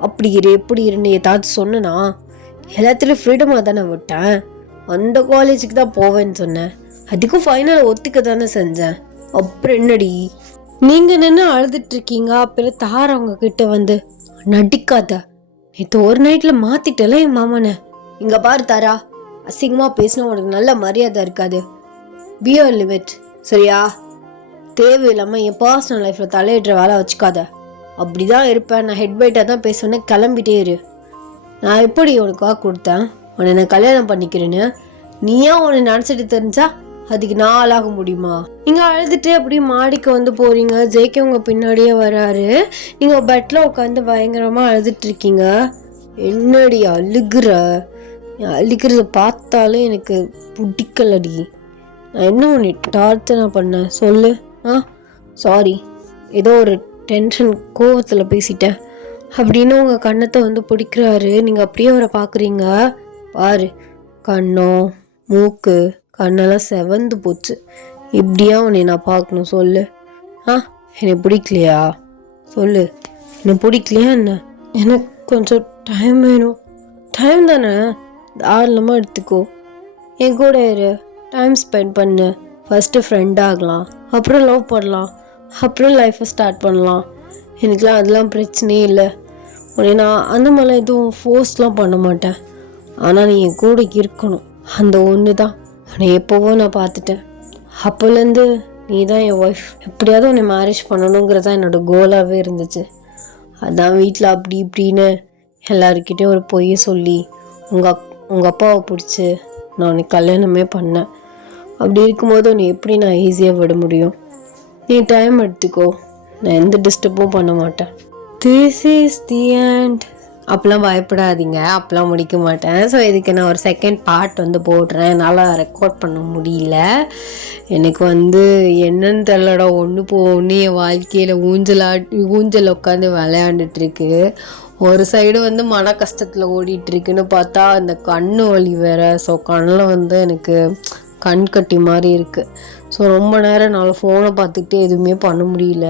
அப்படி இரு எப்படி இருன்னு ஏதாவது சொன்னா? எல்லாத்துலேயும் ஃப்ரீடமாக தானே விட்டேன். அந்த காலேஜுக்கு தான் போவேன்னு சொன்னேன், அதுக்கும் ஃபைனல் ஒத்துக்க தானே செஞ்சேன். அப்புறம் என்னடி நீங்கள் நின்று அழுதுட்டு இருக்கீங்க? அப்புறம் தார அவங்க கிட்ட வந்து நடிக்காத. நேற்று ஒரு நைட்டில் மாற்றிட்டல என் மாமனை. இங்கே பாரு தாரா, அசிங்கமாக பேசினா உனக்கு நல்ல மரியாதை இருக்காது. பி ஆர் லிமிட், சரியா? தேவையில்லாமல் என் பர்சனல் லைஃப்பில் தலையிடுற வேலை வச்சுக்காத. அப்படி தான் இருப்பேன், நான் ஹெட் பைட்டாக தான் பேசுவேன்னு கிளம்பிட்டே இரு. நான் எப்படி உனக்காக கொடுத்தேன் உன்னை நான் கல்யாணம் பண்ணிக்கிறேன்னு? நீயா உன்னை நினச்சிட்டு தெரிஞ்சா அதுக்கு நான் ஆளாக முடியுமா? நீங்கள் அழுதுட்டு அப்படியே மாடிக்கு வந்து போகிறீங்க. ஜெய்கே உங்கள் பின்னாடியே வராரு. நீங்கள் பெட்டில் உட்காந்து பயங்கரமாக அழுதுட்டு இருக்கீங்க. என்னடி அழுகிற? அழுகிறத பார்த்தாலே எனக்கு பிடிக்கலடி. நான் என்ன உன்னை டார்ச்சர் பண்ணேன் சொல்லு? சாரி, ஏதோ ஒரு டென்ஷன் கோவத்தில் பேசிட்டேன் அப்படின்னு உங்கள் கண்ணத்தை வந்து பிடிக்கிறாரு. நீங்கள் அப்படியே அவரை பார்க்குறீங்க. பாரு, கண்ணம் மூக்கு கண்ணெல்லாம் செவந்து போச்சு. இப்படியா உன்னை நான் பார்க்கணும் சொல்லு? என்னை பிடிக்கலையா சொல்லு? என்னை பிடிக்கலையா என்ன? எனக்கு கொஞ்சம் டைம் வேணும். டைம் தானே, தாராளமாக எடுத்துக்கோ. என் கூட இரு, டைம் ஸ்பெண்ட் பண்ணு. ஃபஸ்ட்டு ஃப்ரெண்ட் ஆகலாம், அப்புறம் லவ் பண்ணலாம், அப்புறம் லைஃப்பை ஸ்டார்ட் பண்ணலாம். எனக்குலாம் அதெல்லாம் பிரச்சனையே இல்லை. உன்னை நான் அந்த மாதிரிலாம் எதுவும் ஃபோர்ஸ்லாம் பண்ண மாட்டேன். ஆனால் நீ என் கூட இருக்கணும், அந்த ஒன்று தான். உன்னை எப்போவோ நான் பார்த்துட்டேன். அப்போலேருந்து நீ தான் என் ஒய்ஃப். எப்படியாவது உன்னை மேரேஜ் பண்ணணுங்கிறது தான் என்னோடய கோலாகவே இருந்துச்சு. அதான் வீட்டில் அப்படி இப்படின்னு எல்லாருக்கிட்டையும் ஒரு பொய்யை சொல்லி உங்கள் அப்பாவை பிடிச்சி நான் உன்னை கல்யாணமே பண்ணேன். அப்படி இருக்கும்போது உன்னை எப்படி நான் ஈஸியாக விட முடியும்? நீ டைம் எடுத்துக்கோ, நான் எந்த டிஸ்டர்பும் பண்ண மாட்டேன். This is the end. அப்போலாம் பயப்படாதீங்க, அப்போலாம் முடிக்க மாட்டேன். ஸோ இதுக்கு நான் ஒரு செகண்ட் பார்ட் வந்து போடுறேன். என்னால் ரெக்கார்ட் பண்ண முடியல. எனக்கு வந்து என்னன்னு தெரியலடா, ஒன்று என் வாழ்க்கையில் ஊஞ்சல் உட்காந்து விளையாண்டுட்டுருக்கு. ஒரு சைடு வந்து மன கஷ்டத்தில் ஓடிட்டுருக்குன்னு பார்த்தா அந்த கண்ணு வலி வேறு. ஸோ கண்ணில் வந்து எனக்கு கண் கட்டி மாதிரி இருக்குது. ஸோ ரொம்ப நேரம் என்னால் ஃபோனை பார்த்துக்கிட்டே எதுவுமே பண்ண முடியல.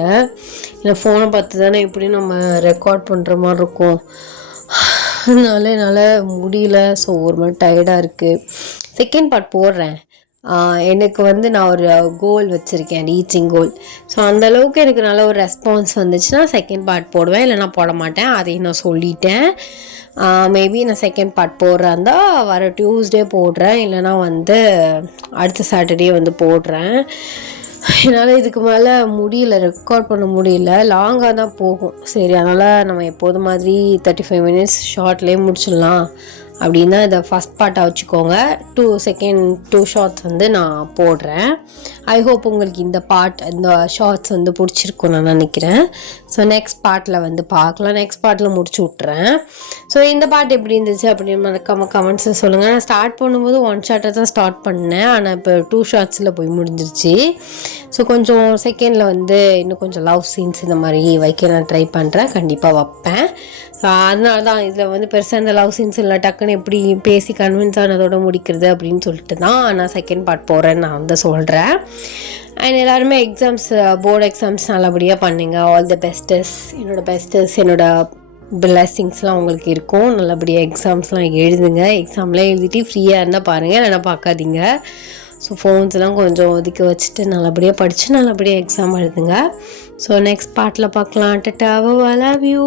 ஏன்னா ஃபோனை பார்த்து தானே எப்படி நம்ம ரெக்கார்ட் பண்ணுற மாதிரி இருக்கும். அதனால என்னால் முடியல. ஸோ ஒரு மாதிரி டயர்டாக இருக்குது. செகண்ட் பார்ட் போடுறேன். எனக்கு வந்து நான் ஒரு கோல் வச்சுருக்கேன், ரீச்சிங் கோல். ஸோ அந்தளவுக்கு எனக்கு நல்ல ஒரு ரெஸ்பான்ஸ் வந்துச்சுன்னா செகண்ட் பார்ட் போடுவேன், இல்லைனா போட மாட்டேன். அதையும் நான் சொல்லிட்டேன். மேபி நான் செகண்ட் பார்ட் போடுறேன் வர டியூஸ்டே போடுறேன், இல்லைனா வந்து அடுத்த சாட்டர்டே வந்து போடுறேன். என்னால் இதுக்கு மேலே முடியல, ரெக்கார்ட் பண்ண முடியல, லாங்காக தான் போகும். சரி, அதனால் நம்ம எப்போதும் மாதிரி 35 minutes ஷார்ட்லேயே முடிச்சிடலாம் அப்படின்னு தான் இதை ஃபஸ்ட் பார்ட்டாக வச்சுக்கோங்க. 2 ஷார்ட்ஸ் வந்து நான் போடுறேன். ஐ ஹோப் உங்களுக்கு இந்த ஷார்ட்ஸ் வந்து பிடிச்சிருக்கும் நான் நினைக்கிறேன். ஸோ நெக்ஸ்ட் பார்ட்டில் வந்து பார்க்கலாம். நெக்ஸ்ட் பார்ட்டில் முடிச்சு விட்றேன். ஸோ இந்த பார்ட் எப்படி இருந்துச்சு அப்படின்னு மறக்காம கமெண்ட்ஸில் சொல்லுங்கள். நான் ஸ்டார்ட் பண்ணும்போது 1 ஷார்ட்டை தான் ஸ்டார்ட் பண்ணேன், ஆனால் இப்போ 2 ஷார்ட்ஸில் போய் முடிஞ்சிருச்சு. ஸோ கொஞ்சம் செகண்டில் வந்து இன்னும் கொஞ்சம் லவ் சீன்ஸ் இந்த மாதிரி வைக்க நான் ட்ரை பண்ணுறேன், கண்டிப்பாக வைப்பேன். ஸோ அதனால தான் இதில் வந்து பெருசாக இந்த லவ் சீன்ஸ் இல்லை, டக்குன்னு எப்படி பேசி கன்வின்ஸ் ஆனதோட முடிக்கிறது அப்படின்னு சொல்லிட்டு தான் நான் செகண்ட் பார்ட் போகிறேன்னு நான் வந்து சொல்கிறேன். அண்ட் எல்லாருமே போர்டு எக்ஸாம்ஸ் நல்லபடியாக பண்ணுங்க. All the bests. என்னோட பிளெஸ்ஸிங்ஸ்லாம் உங்களுக்கு இருக்கும். நல்லபடியாக எக்ஸாம்ஸ்லாம் எழுதுங்க. எக்ஸாம்லாம் எழுதிட்டு ஃப்ரீயாக இருந்தால் பாருங்கள், இல்லைன்னா பார்க்காதீங்க. ஸோ ஃபோன்ஸ்லாம் கொஞ்சம் ஒதுக்கி வச்சுட்டு நல்லபடியாக படித்து நல்லபடியாக எக்ஸாம் எழுதுங்க. ஸோ நெக்ஸ்ட் பார்ட்டில் பார்க்கலாம். Tata, I love you.